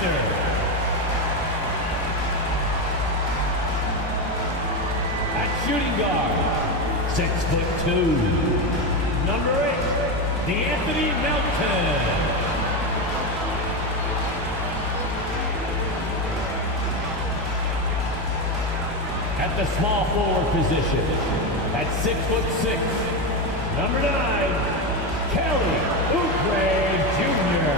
center. At shooting guard, 6'2", number 8, Anthony Melton. At the small forward position, at 6'6", number 9, Kelly Oubre Jr.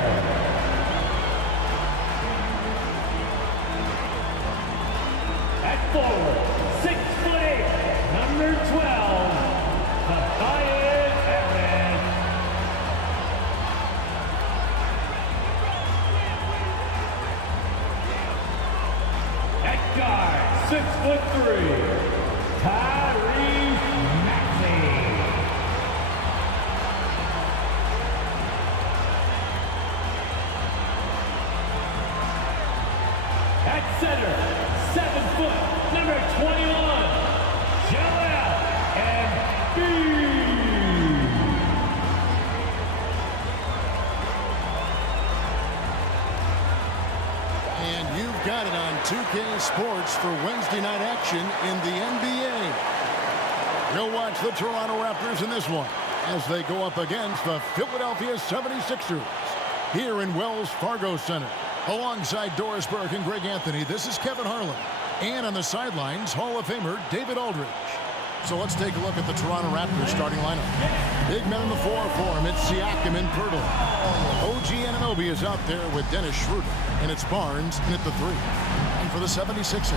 At forward, 6'8", number 12, Tobias Harris. At guard, 6'3", Tyrese Maxey. At center, 7 foot, number 21, Joel Embiid. And you've got it on 2K Sports for Wednesday night action in the NBA. We'll watch the Toronto Raptors in this one as they go up against the Philadelphia 76ers here in Wells Fargo Center. Alongside Doris Burke and Greg Anthony, this is Kevin Harlan. And on the sidelines, Hall of Famer David Aldridge. So let's take a look at the Toronto Raptors starting lineup. Big men in the 4 for him. It's Siakam and Pirtle. OG Anunoby is out there with Dennis Schroeder. And it's Barnes in at the 3. And for the 76ers,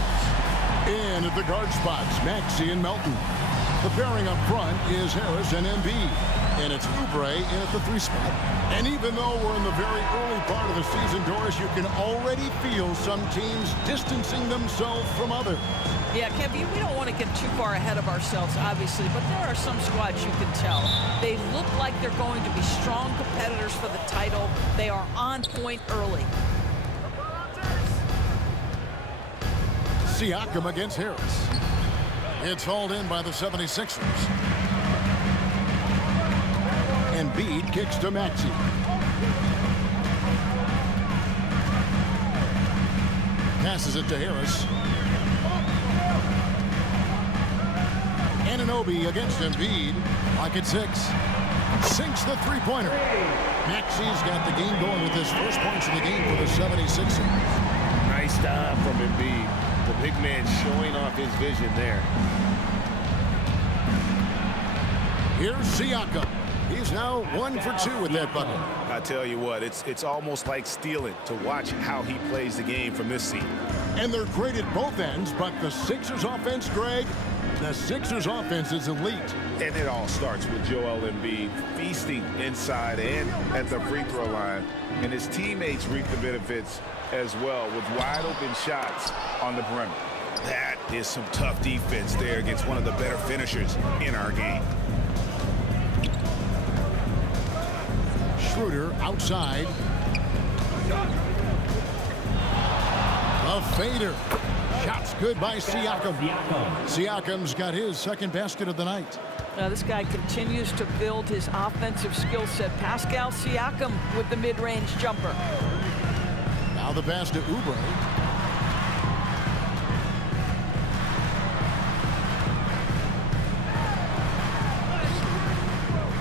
in at the guard spots, Maxey and Melton. The pairing up front is Harris and Embiid. And it's Oubre in at the 3 spot. And even though we're in the very early part of the season, Doris, you can already feel some teams distancing themselves from others. Yeah, Kevin, we don't want to get too far ahead of ourselves, obviously, but there are some squads you can tell. They look like they're going to be strong competitors for the title. They are on point early. Siakam against Harris. It's hauled in by the 76ers. Embiid kicks to Maxey. Passes it to Harris. Anunoby against Embiid. Pocket 6. Sinks the three-pointer. Maxey's got the game going with his first points of the game for the 76ers. Nice job from Embiid. The big man showing off his vision there. Here's Siakam. He's now 1 for 2 with that bucket. I tell you what, it's almost like stealing to watch how he plays the game from this seat. And they're great at both ends, but the Sixers offense, Greg, the Sixers offense is elite. And it all starts with Joel Embiid feasting inside and at the free throw line. And his teammates reap the benefits as well with wide open shots on the perimeter. That is some tough defense there against one of the better finishers in our game. Schroeder outside. A fader. Shots good by Siakam. Siakam's got his second basket of the night. This guy continues to build his offensive skill set. Pascal Siakam with the mid-range jumper. Now the pass to Oubre.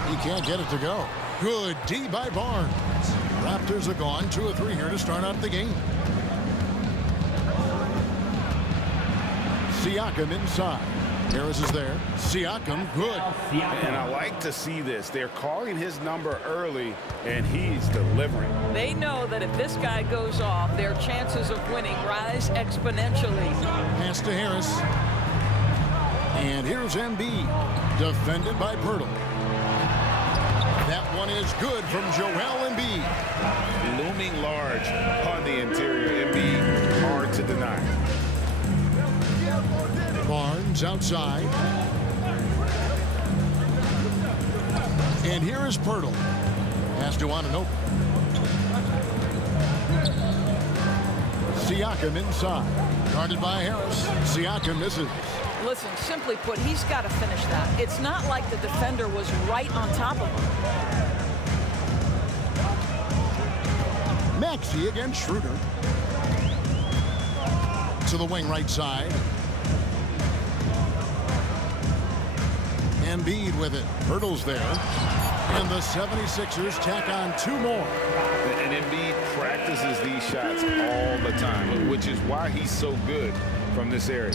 He can't get it to go. Good D by Barnes. Raptors are gone 2 of 3 here to start out the game. Siakam inside. Harris is there. Siakam, good. And I like to see this. They're calling his number early, and he's delivering. They know that if this guy goes off, their chances of winning rise exponentially. Pass to Harris. And here's Embiid, defended by Pirtle. That one is good from Joel Embiid. Looming large on the interior. Embiid, hard to deny. Barnes outside. And here is Pirtle. Pass to Anunoby. Siakam inside. Guarded by Harris. Siakam misses. Listen, simply put, he's got to finish that. It's not like the defender was right on top of him. Maxey against Schroeder. To the wing right side. Embiid with it. Hurdles there. And the 76ers tack on 2 more. And Embiid practices these shots all the time, which is why he's so good from this area.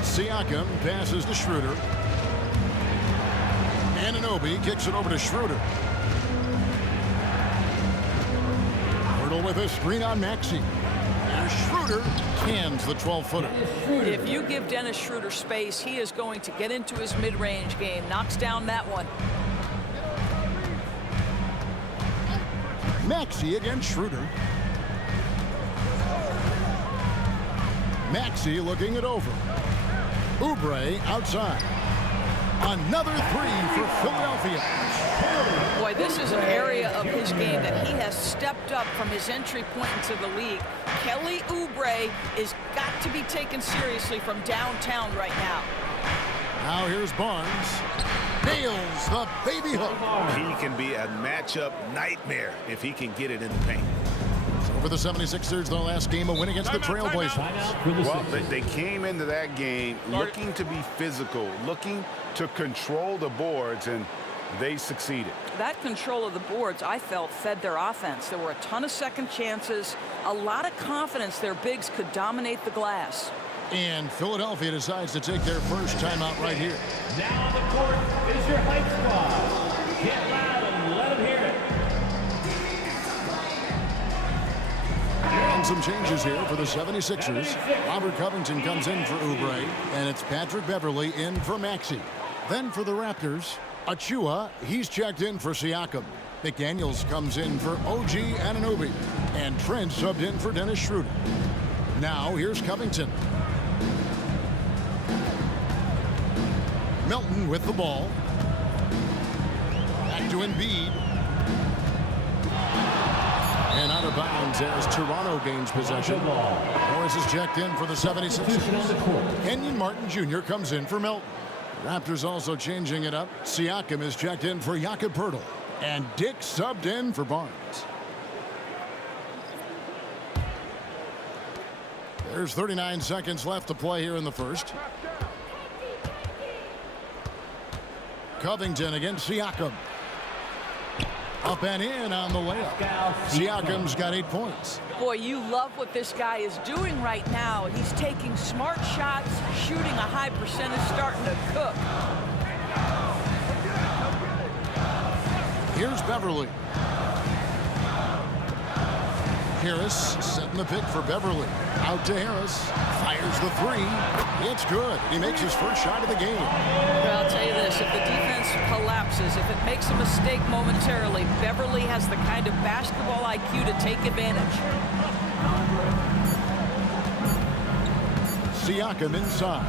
Siakam passes to Schroeder. Anunoby kicks it over to Schroeder. Hurdle with a screen on Maxey. And Schroeder cans the 12-footer. If you give Dennis Schroeder space, he is going to get into his mid-range game. Knocks down that one. Maxey against Schroeder. Maxey looking it over. Oubre outside. Another 3 for Philadelphia. Boy, this is an area of his game that he has stepped up from his entry point into the league. Kelly Oubre is got to be taken seriously from downtown right now. Now here's Barnes. Nails the baby hook. He can be a matchup nightmare if he can get it in the paint. For the 76ers, their last game, a win against the Trailblazers. Well, they came into that game looking to be physical, looking to control the boards, and they succeeded. That control of the boards, I felt, fed their offense. There were a ton of second chances, a lot of confidence their bigs could dominate the glass. And Philadelphia decides to take their first timeout right here. Now on the court is your hype squad. Get loud and let them hear it. And some changes here for the 76ers. Robert Covington comes in for Oubre, and it's Patrick Beverley in for Maxey. Then for the Raptors, Achua, he's checked in for Siakam. McDaniels comes in for OG Anunoby, and Trent subbed in for Dennis Schroeder. Now here's Covington. Melton with the ball. Back to Embiid. And out of bounds as Toronto gains possession. Morris is checked in for the 76ers. Kenyon Martin Jr. comes in for Melton. Raptors also changing it up. Siakam is checked in for Jakob Poeltl. And Dick subbed in for Barnes. There's 39 seconds left to play here in the first. Covington against Siakam. Up and in on the layup. Siakam's got 8 points. Boy, you love what this guy is doing right now. He's taking smart shots, shooting a high percentage, starting to cook. Here's Beverley. Harris setting the pick for Beverley. Out to Harris. Fires the 3. It's good. He makes his first shot of the game. Well, I'll tell you this. If the defense collapses, if it makes a mistake momentarily, Beverley has the kind of basketball IQ to take advantage. Siakam inside.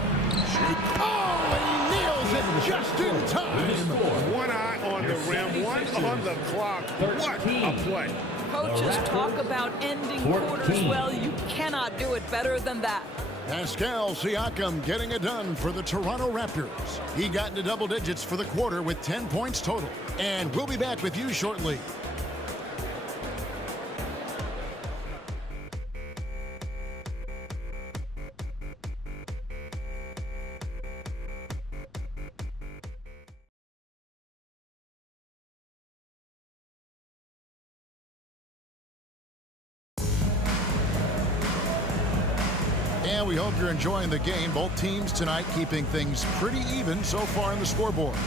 Oh, he nails it just in time. One eye on the rim, one on the clock. What a play. Coaches talk about ending quarters. Well, you cannot do it better than that. Pascal Siakam getting it done for the Toronto Raptors. He got into double digits for the quarter with 10 points total. And we'll be back with you shortly. And we hope you're enjoying the game. Both teams tonight keeping things pretty even so far in the scoreboard.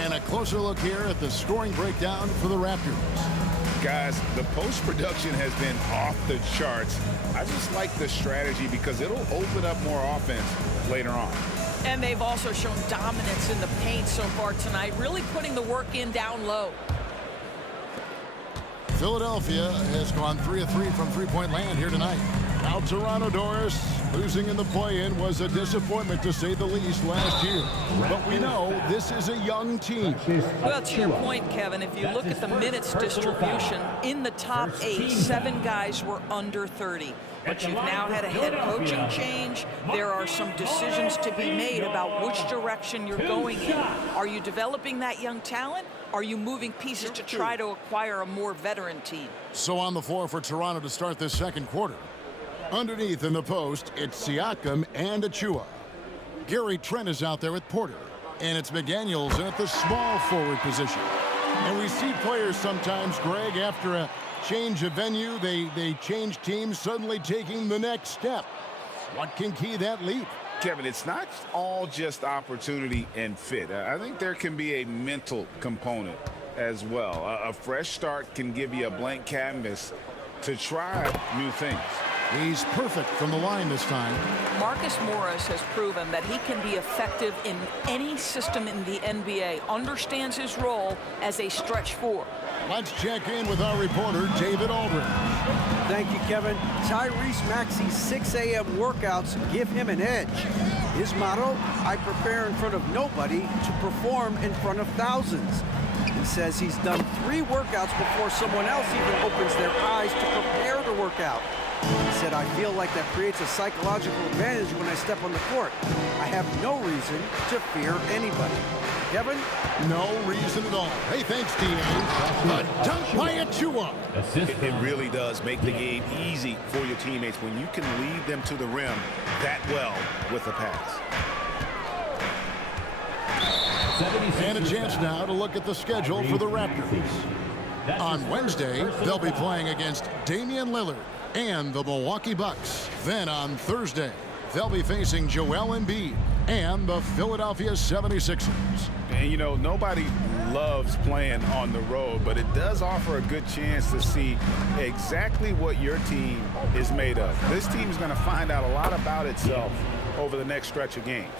And a closer look here at the scoring breakdown for the Raptors. Guys, the post-production has been off the charts. I just like the strategy because it'll open up more offense later on. And they've also shown dominance in the paint so far tonight, really putting the work in down low. Philadelphia has gone 3 of 3 from three-point land here tonight. Now Toronto, Doris, losing in the play-in was a disappointment to say the least last year. But we know this is a young team. Well, to your point, Kevin, if you look at the minutes distribution, in the top 8, 7 guys were under 30. But you've now had a head coaching change. There are some decisions to be made about which direction you're going in. Are you developing that young talent? Are you moving pieces to try to acquire a more veteran team? So on the floor for Toronto to start this second quarter. Underneath in the post, it's Siakam and Achua. Gary Trent is out there with Porter. And it's McDaniels in at the small forward position. And we see players sometimes, Greg, after a change of venue, they change teams, suddenly taking the next step. What can key that leap? Kevin, it's not all just opportunity and fit. I think there can be a mental component as well. A fresh start can give you a blank canvas to try new things. He's perfect from the line this time. Marcus Morris has proven that he can be effective in any system in the NBA, understands his role as a stretch 4. Let's check in with our reporter, David Aldridge. Thank you, Kevin. Tyrese Maxey's 6 a.m. workouts give him an edge. His motto, I prepare in front of nobody to perform in front of thousands. He says he's done 3 workouts before someone else even opens their eyes to prepare to work out. He said, I feel like that creates a psychological advantage when I step on the court. I have no reason to fear anybody. Kevin? No reason at all. Hey, thanks, D.A. A dunk by Achua. It really does make the game easy for your teammates when you can lead them to the rim that well with a pass. And a chance now to look at the schedule for the Raptors. On Wednesday, they'll be playing against Damian Lillard and the Milwaukee Bucks. Then on Thursday, they'll be facing Joel Embiid and the Philadelphia 76ers. And, you know, nobody loves playing on the road, but it does offer a good chance to see exactly what your team is made of. This team is going to find out a lot about itself over the next stretch of games.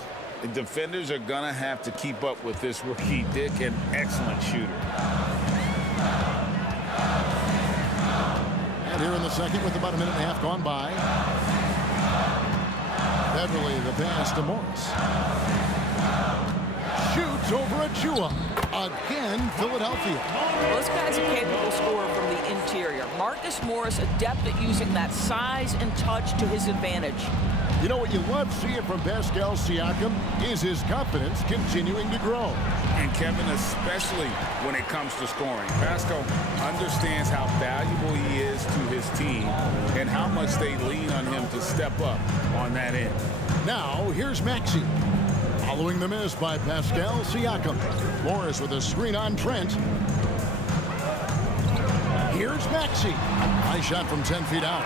The defenders are going to have to keep up with this rookie Dick, an excellent shooter. And here in the second with about a minute and a half gone by. Beverly the pass to Morris. Shoots over Achua. Again, Philadelphia. This guy's a capable scorer from the interior. Marcus Morris adept at using that size and touch to his advantage. You know what you love seeing from Pascal Siakam is his confidence continuing to grow. And Kevin, especially when it comes to scoring. Pascal understands how valuable he is to his team and how much they lean on him to step up on that end. Now, here's Maxey. Following the miss by Pascal Siakam. Morris with a screen on Trent. Here's Maxey. High shot from 10 feet out.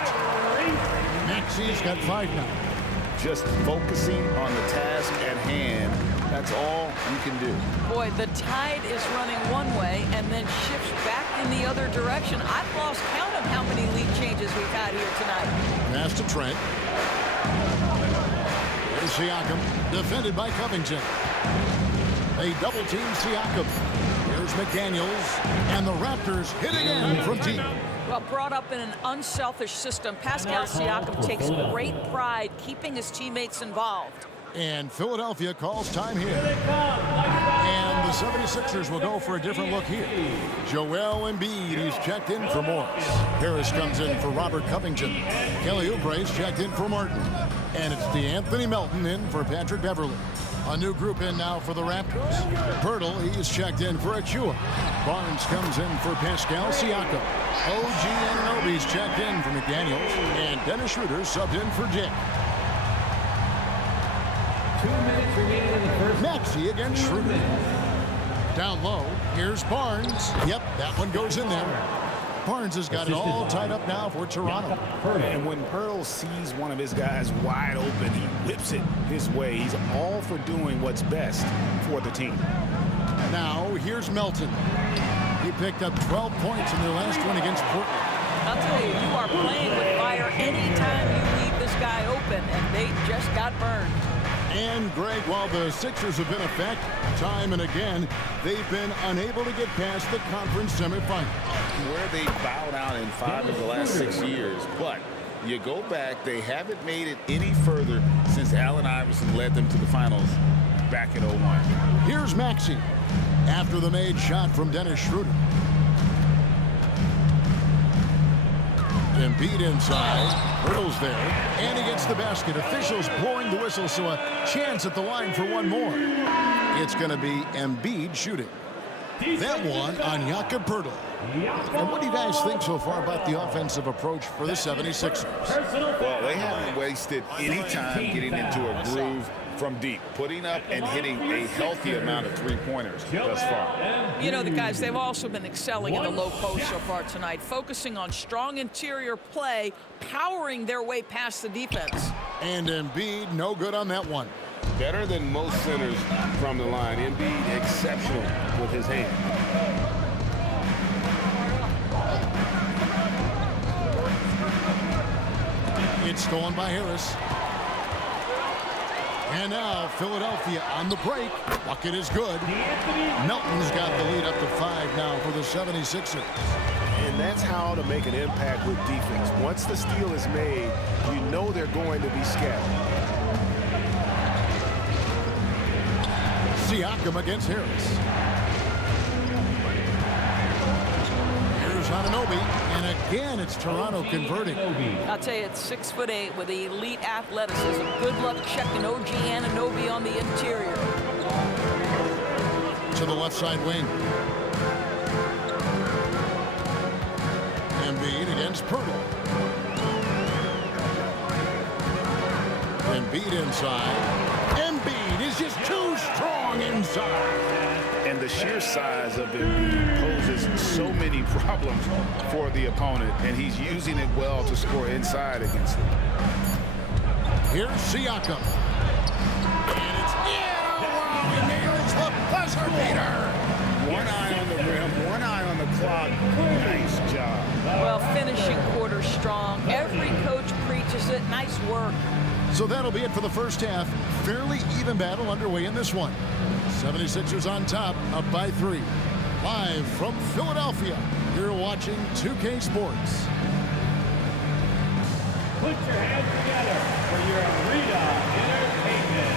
Maxey's got 5 now. Just focusing on the task at hand, that's all you can do. Boy, the tide is running one way and then shifts back in the other direction. I've lost count of how many lead changes we've had here tonight. Pass to Trent. Here's Siakam, defended by Covington. They double-team Siakam. Here's McDaniels, and the Raptors hit again from deep. Well, brought up in an unselfish system, Pascal Siakam takes great pride keeping his teammates involved. And Philadelphia calls time here. And the 76ers will go for a different look here. Joel Embiid, he's checked in for Morris. Harris comes in for Robert Covington. Kelly Oubre's checked in for Martin. And it's DeAnthony Melton in for Patrick Beverly. A new group in now for the Raptors. Pirtle, he's checked in for Achua. Barnes comes in for Pascal Siakam. OG Anunoby's checked in for McDaniels. And Dennis Schroeder subbed in for Dick. 2 minutes remaining in the first. Maxey against Schroeder. Down low, here's Barnes. Yep, that one goes in there. Barnes has got it all tied up now for Toronto. And when Pearl sees one of his guys wide open, he whips it his way. He's all for doing what's best for the team. Now, here's Melton. He picked up 12 points in their last one against Portland. I'll tell you, you are playing with fire anytime you leave this guy open, and they just got burned. And, Greg, while the Sixers have been a fact time and again, they've been unable to get past the conference semifinal. Where they bowed out in 5 of the last 6 years, but You go back, they haven't made it any further since Allen Iverson led them to the finals back in 01. Here's Maxey after the made shot from Dennis Schroeder. Embiid inside, hurdles there, and he gets the basket. Officials blowing the whistle, so a chance at the line for one more. It's going to be Embiid shooting. That one on Jakob Poeltl. And what do you guys think so far about the offensive approach for the 76ers? Well, they haven't wasted any time getting into a groove from deep, putting up and hitting a healthy amount of three-pointers thus far. You know, the guys, they've also been excelling in the low post so far tonight, focusing on strong interior play, powering their way past the defense. And Embiid, no good on that one. Better than most centers from the line. Embiid exceptional with his hand. It's stolen by Harris. And now Philadelphia on the break. Bucket is good. Melton's got the lead up to 5 now for the 76ers. And that's how to make an impact with defense. Once the steal is made, you know they're going to be scattered. Siakam against Harris. Here's Anunoby, and again it's Toronto converting. I'll tell you, it's 6'8" with elite athleticism. Good luck checking OG Anunoby on the interior. To the left side wing. Embiid against Poeltl. Embiid inside. Embiid is just too strong inside. And the sheer size of Embiid poses so many problems for the opponent, and he's using it well to score inside against them. Here's Siakam. And it's in. Oh, wow, he nails the buzzer beater. One eye on the rim, one eye on the clock. Nice job. Well, finishing quarter strong. Every coach preaches it. Nice work. So that'll be it for the first half. Fairly even battle underway in this one. 76ers on top, up by 3. Live from Philadelphia, you're watching 2K Sports. Put your hands together for your arena entertainment.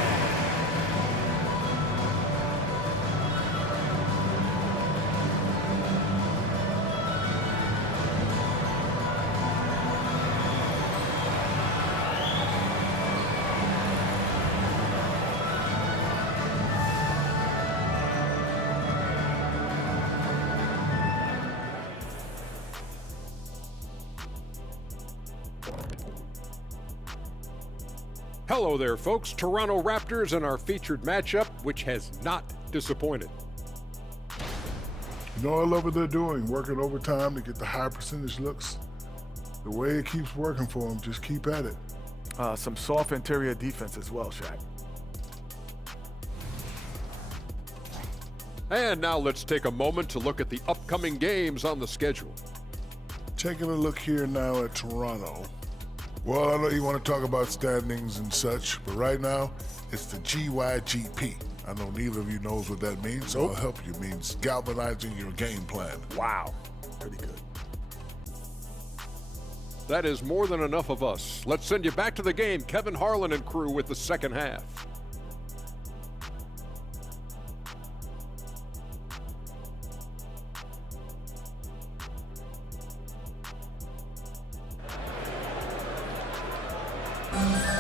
Hello there, folks. Toronto Raptors and our featured matchup, which has not disappointed. You know, I love what they're doing, working overtime to get the high percentage looks. The way it keeps working for them, just keep at it. Some soft interior defense as well, Shaq. And now let's take a moment to look at the upcoming games on the schedule. Taking a look here now at Toronto. Well, I know you want to talk about standings and such, but right now, it's the GYGP. I know neither of you knows what that means, so I'll help you. It means galvanizing your game plan. Wow. Pretty good. That is more than enough of us. Let's send you back to the game, Kevin Harlan and crew with the second half.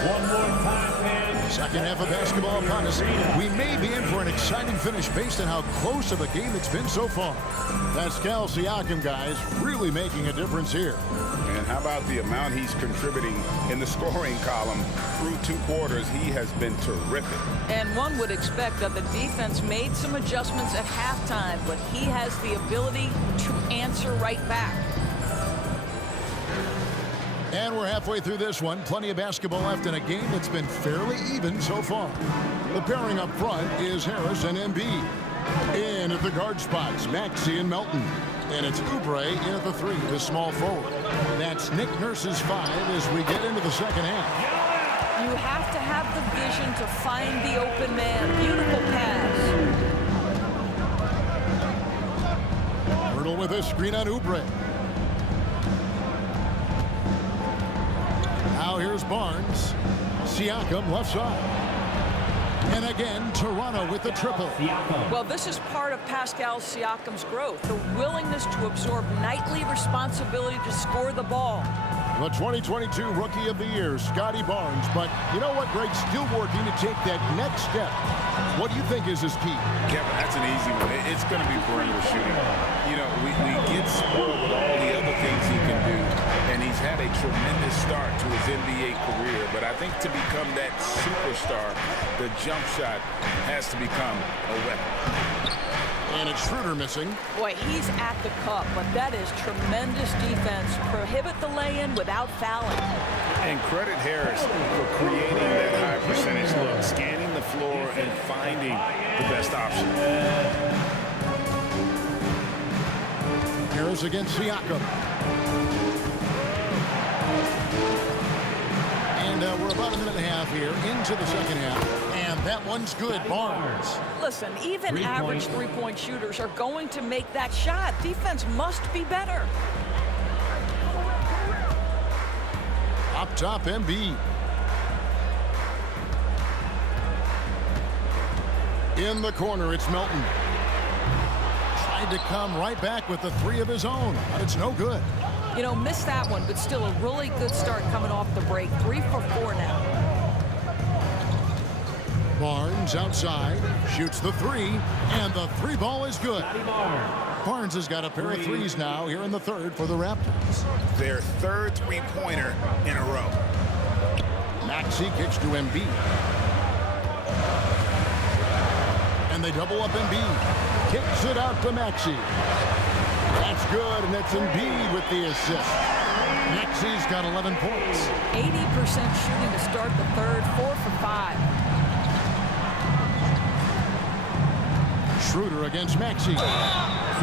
One more time, fans. Second half of basketball upon us. We may be in for an exciting finish based on how close of a game it's been so far. Pascal Siakam, guys, really making a difference here. And how about the amount he's contributing in the scoring column through 2 quarters? He has been terrific. And one would expect that the defense made some adjustments at halftime, but he has the ability to answer right back. And we're halfway through this one. Plenty of basketball left in a game that's been fairly even so far. The pairing up front is Harris and Embiid. In at the guard spots, Maxey and Melton. And it's Oubre in at the 3, the small forward. That's Nick Nurse's 5 as we get into the second half. You have to have the vision to find the open man. Beautiful pass. Poeltl with a screen on Oubre. Now here's Barnes. Siakam left side. And again, Toronto with the triple. Well, this is part of Pascal Siakam's growth, the willingness to absorb nightly responsibility to score the ball. The 2022 Rookie of the Year, Scotty Barnes. But you know what, Greg? Still working to take that next step. What do you think is his key? Kevin, that's an easy one. It's going to be perimeter shooting. You know, we get spoiled with all the other things he can do, and he's had a tremendous start to his NBA career. But I think to become that superstar, the jump shot has to become a weapon. And it's Schroeder missing. Boy, he's at the cup, but that is tremendous defense. Prohibit the lay-in without fouling. And credit Harris for creating that high percentage look, scanning the floor and finding the best option. Harris against Siakam. And we're about a minute and a half here into the second half. And that one's good, Barnes. Listen, even average three-point shooters are going to make that shot. Defense must be better. Up top, Embiid. In the corner, it's Melton. Tried to come right back with the three of his own, but it's no good. You know, missed that one, but still a really good start coming off the break. 3 for 4 now. Barnes outside, shoots the three, and the three ball is good. Barnes has got a pair of threes now here in the third for the Raptors. Their third three-pointer in a row. Maxey kicks to Embiid. And they double up Embiid. Kicks it out to Maxey. That's good, and it's Embiid with the assist. Maxey's got 11 points. 80% shooting to start the third, 4 for 5. Schroeder against Maxey.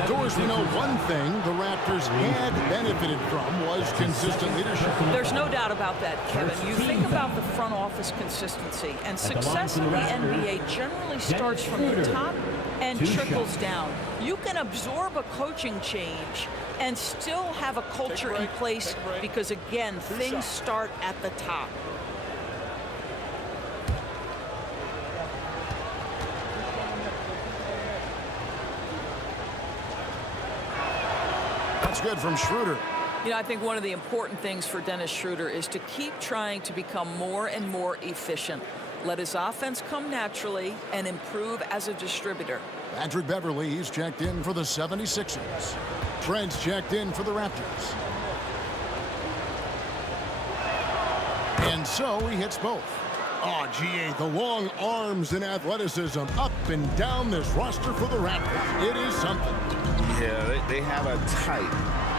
Doors, we know one thing the Raptors had benefited from was consistent leadership. There's no doubt about that, Kevin. You think about the front office consistency, and success in the NBA generally starts from the top and trickles down. You can absorb a coaching change and still have a culture in place because, again, things start at the top. That's good from Schroeder. You know, I think one of the important things for Dennis Schroeder is to keep trying to become more and more efficient. Let his offense come naturally and improve as a distributor. Patrick Beverley, he's checked in for the 76ers. Trent's checked in for the Raptors. And so he hits both. Oh, GA, the long arms and athleticism up and down this roster for the Raptors. It is something. Yeah, they have a type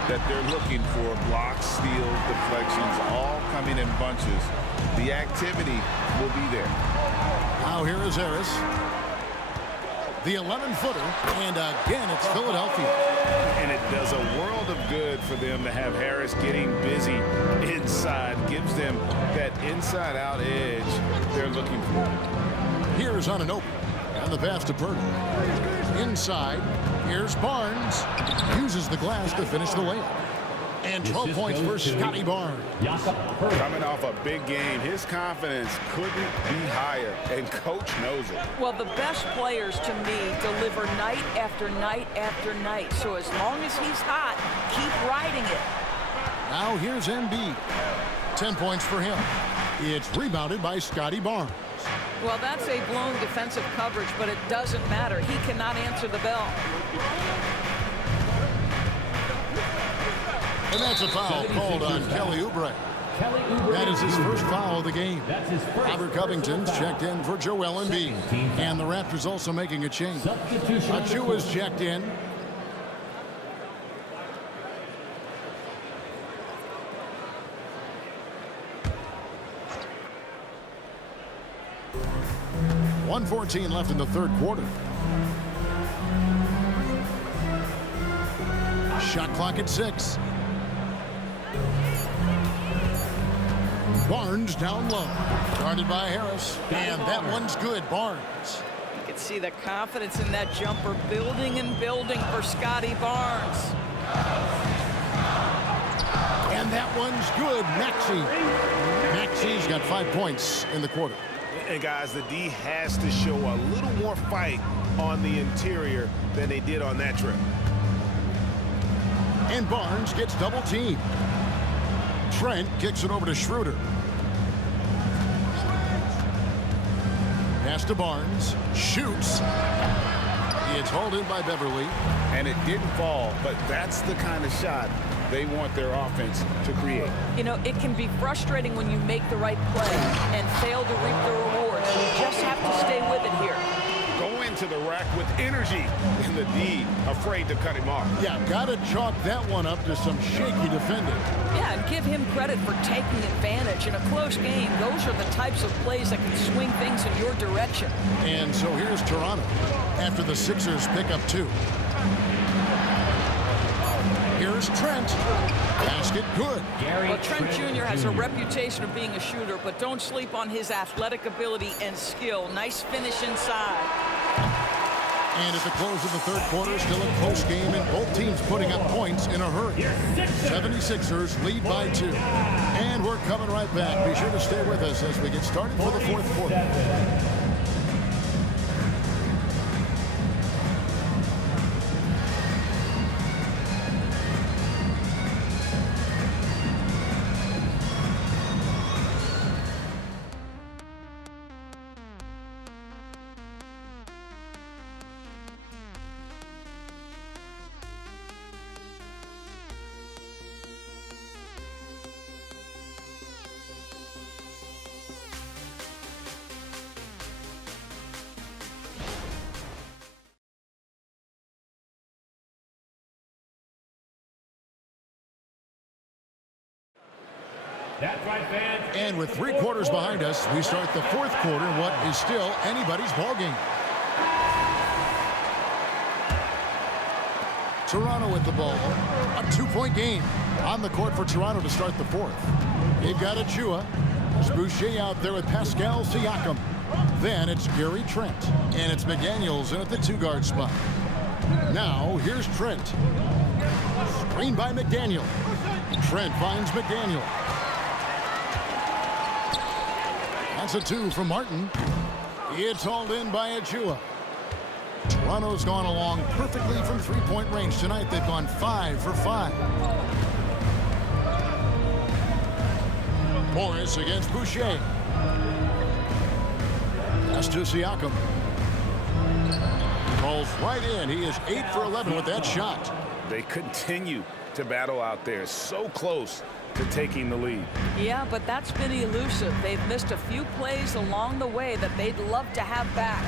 that they're looking for. Blocks, steals, deflections, all coming in bunches. The activity will be there. Now here is Harris. The 11-footer, and again, it's Philadelphia. And it does a world of good for them to have Harris getting busy inside. Gives them that inside-out edge they're looking for. Here's Anunoby, and the pass to Purdy. Inside, here's Barnes. Uses the glass to finish the layup. And 12 points for Scotty Barnes. Coming off a big game, his confidence couldn't be higher, and coach knows it. Well, the best players, to me, deliver night after night after night. So as long as he's hot, keep riding it. Now here's Embiid. 10 points for him. It's rebounded by Scotty Barnes. Well, that's a blown defensive coverage, but it doesn't matter. He cannot answer the bell. And that's a foul called on Kelly Oubre. That is his first foul of the game. Robert Covington's checked in for Joel Embiid. And the Raptors also making a change. Achua's checked in. .114 left in the third quarter. Shot clock at 6. Barnes down low. Guarded by Harris. And that one's good, Barnes. You can see the confidence in that jumper building and building for Scotty Barnes. And that one one's good. Maxi's got 5 points in the quarter. And guys, the D has to show a little more fight on the interior than they did on that trip. And Barnes gets double teamed. Trent kicks it over to Schroeder. Pass to Barnes. Shoots. It's hauled in by Beverly. And it didn't fall, but that's the kind of shot they want their offense to create. You know, it can be frustrating when you make the right play and fail to reap the rewards. You just have to stay with it here. Go into the rack with energy, and the D afraid to cut him off. Yeah, got to chalk that one up to some shaky defending. Yeah, and give him credit for taking advantage. In a close game, those are the types of plays that can swing things in your direction. And so here's Toronto after the Sixers pick up 2. Here's Trent. Basket good. Well, Trent Jr. has a reputation of being a shooter, but don't sleep on his athletic ability and skill. Nice finish inside. And at the close of the third quarter, still a close game, and both teams putting up points in a hurry. 76ers lead by 2. And we're coming right back. Be sure to stay with us as we get started for the fourth quarter. That's right, fans. And with 3 quarters behind us, we start the fourth quarter in what is still anybody's ballgame. Toronto with the ball. A 2-point game on the court for Toronto to start the fourth. They've got Achua. There's Boucher out there with Pascal Siakam. Then it's Gary Trent. And it's McDaniels in at the 2-guard spot. Now, here's Trent. Screen by McDaniel. Trent finds McDaniel. That's a 2 from Martin. It's hauled in by Achua. Toronto's gone along perfectly from 3-point range tonight. They've gone 5 for 5. Morris against Boucher. Pass to Siakam. Falls right in. He is 8 for 11 with that shot. They continue to battle out there, so close to taking the lead. Yeah, but that's been elusive. They've missed a few plays along the way that they'd love to have back.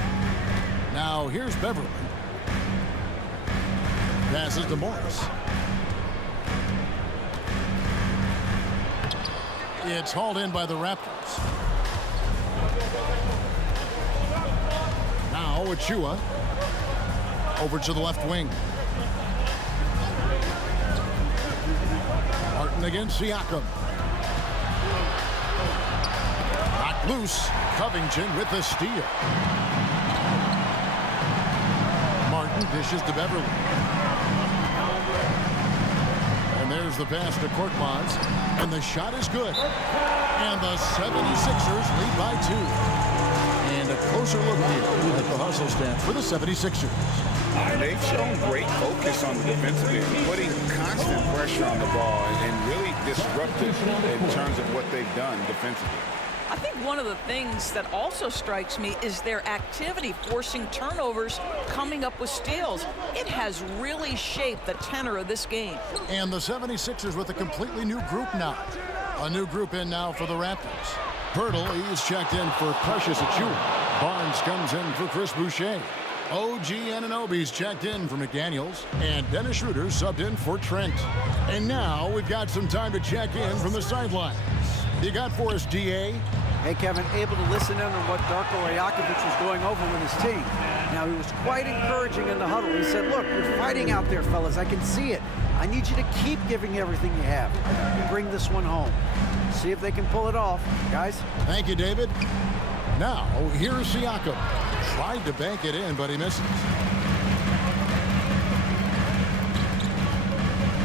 Now here's Beverly. Passes to Morris. It's hauled in by the Raptors. Now Achua over to the left wing. Martin against Siakam. Knocked loose. Covington with the steal. Martin dishes to Beverly. And there's the pass to Korkmaz. And the shot is good. And the 76ers lead by 2. And a closer look here at the hustle stats for the 76ers. And they've shown great focus on the defensive end, putting constant pressure on the ball and really disruptive in terms of what they've done defensively. I think one of the things that also strikes me is their activity forcing turnovers, coming up with steals. It has really shaped the tenor of this game. And the 76ers with a completely new group now. A new group in now for the Raptors. Pirtle, he is checked in for Precious Achua. Barnes comes in for Chris Boucher. OG Anunoby's checked in for McDaniels. And Dennis Schroeder subbed in for Trent. And now we've got some time to check in from the sidelines. You got for us, DA? Hey, Kevin, able to listen in on what Darko Rajakovic was going over with his team. Now, he was quite encouraging in the huddle. He said, look, you're fighting out there, fellas. I can see it. I need you to keep giving everything you have. Bring this one home. See if they can pull it off, guys. Thank you, David. Now, here's Siakam. Tried to bank it in, but he misses.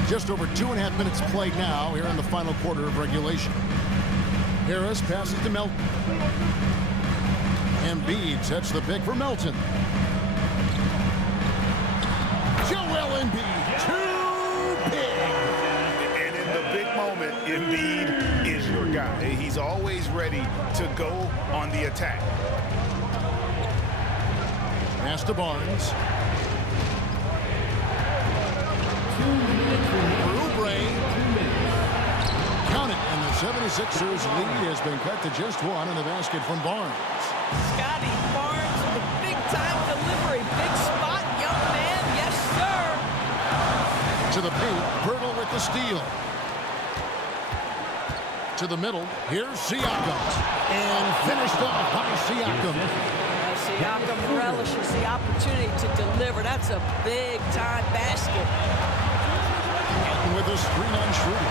Just over 2.5 minutes played now here in the final quarter of regulation. Harris passes to Melton. Embiid sets the pick for Melton. Joel Embiid, too big. And in the big moment, Embiid is your guy. He's always ready to go on the attack. Pass to Barnes. Count it, and the 76ers lead has been cut to just one in the basket from Barnes. Scotty Barnes with a big-time delivery. Big spot, young man. Yes, sir. To the paint, Pirtle with the steal. To the middle, here's Siakam. And finished off by Siakam. Siakam relishes the opportunity to deliver. That's a big-time basket. With a screen on Schroeder.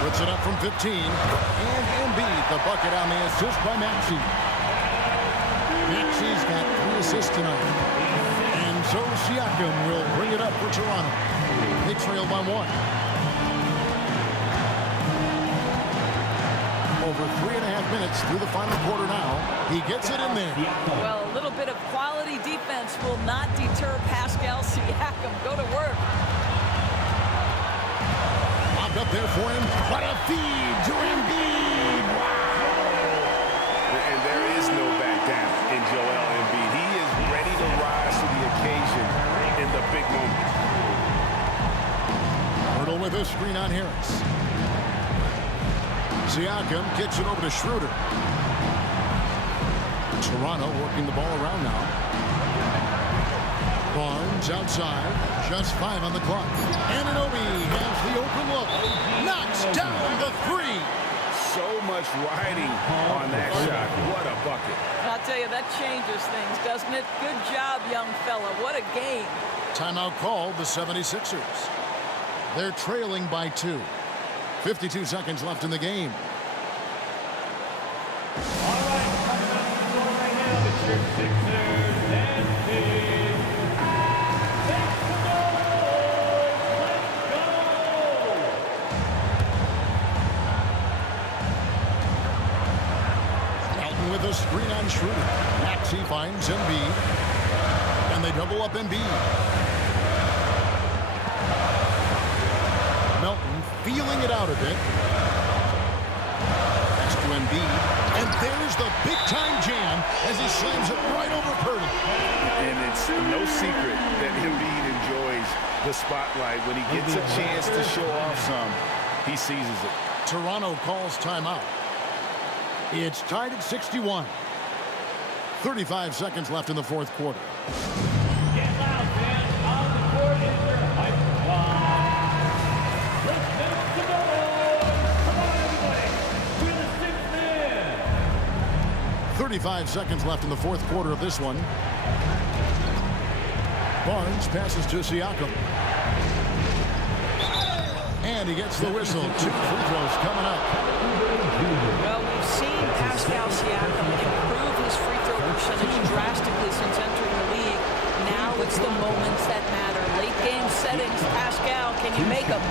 Puts it up from 15. And Embiid, the bucket on the assist by Maxey. Maxey's got 3 assists tonight. And so Siakam will bring it up for Toronto. They trail by 1. Over 3.5 minutes through the final quarter now. He gets it in there. Well, a little bit of quality defense will not deter Pascal Siakam. Go to work. Popped up there for him. What a feed to Embiid. Wow. And there is no back down in Joel Embiid. He is ready to rise to the occasion in the big moment. Pirtle with a screen on Harris. Siakam gets it over to Schroeder. Toronto working the ball around now. Barnes outside. Just 5 on the clock. Anunoby has the open look. Knocks down the 3. So much riding on that shot. What a bucket. I'll tell you, that changes things, doesn't it? Good job, young fella. What a game. Timeout called the 76ers. They're trailing by 2. 52 seconds left in the game. All right, coming up the score right now, it's your Sixers and Kings. Melton with a screen on Schroeder. Maxey finds Embiid. And they double up Embiid. Melton feeling it out a bit. Pass to Embiid. And there's the big-time jam as he slams it right over Pirtle. And it's no secret that Embiid enjoys the spotlight. When he gets a chance to show off some, he seizes it. Toronto calls timeout. It's tied at 61. 35 seconds left in the fourth quarter. Get loud, fans. On the court is your hype squad. Let's make some noise. Come on, everybody. We're the 6th man. 35 seconds left in the fourth quarter of this one. Barnes passes to Siakam. And he gets the whistle. 2 free throws coming up. Well, we've seen Pascal Siakam improve his free throw percentage drastically since entering the league. Now it's the moments that matter. Late game settings. Pascal, can you make them?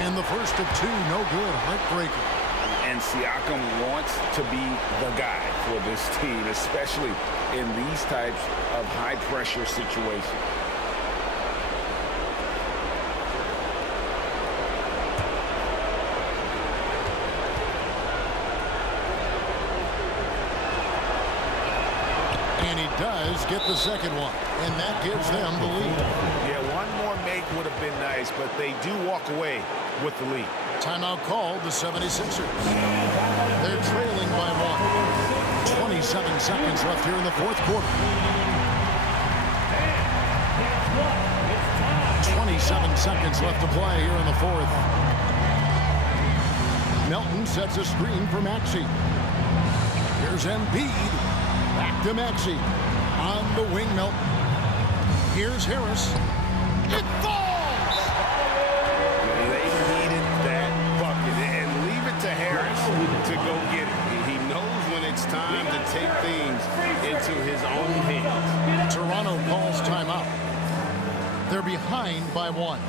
And the first of 2, no good. Heartbreaker. And Siakam wants to be the guy for this team, especially in these types of high-pressure situations. And he does get the second one. And that gives them the lead. Yeah, one more make would have been nice, but they do walk away with the lead. Timeout called the 76ers. They're trailing by 1. 27 seconds left here in the fourth quarter. 27 seconds left to play here in the fourth. Melton sets a screen for Maxey. Here's Embiid. Back to Maxey. On the wing, Melton. Here's Harris. It falls! They needed that bucket. And leave it to Harris to go get it. He knows when it's time to take things into his own hands. Toronto calls timeout. They're behind by 1.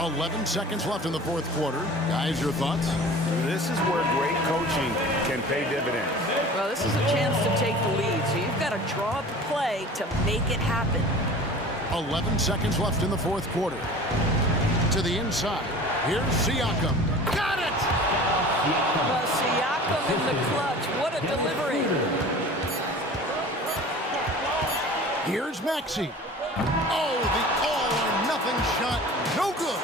11 seconds left in the fourth quarter. Guys, your thoughts? This is where great coaching can pay dividends. Well, this is a chance to take the lead, so you've got to draw up the play to make it happen. 11 seconds left in the fourth quarter. To the inside. Here's Siakam. Got it! Well, Siakam in the clutch. What a delivery. Here's Maxey. Oh, the all-or-nothing shot. No good.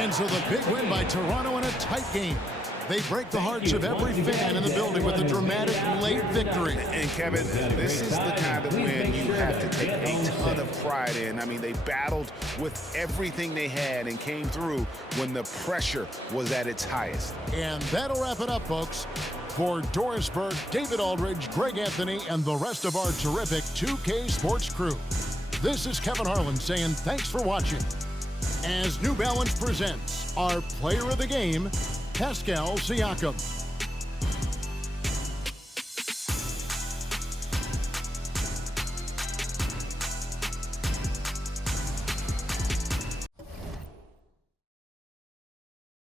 And so the big win by Toronto in a tight game. They break the hearts of every fan in the building with a dramatic late victory. And Kevin, this is the kind of win you have to take a ton of pride in. I mean, they battled with everything they had and came through when the pressure was at its highest. And that'll wrap it up, folks. For Doris Burke, David Aldridge, Greg Anthony, and the rest of our terrific 2K Sports crew, this is Kevin Harlan saying thanks for watching. As New Balance presents our player of the game, Pascal Siakam.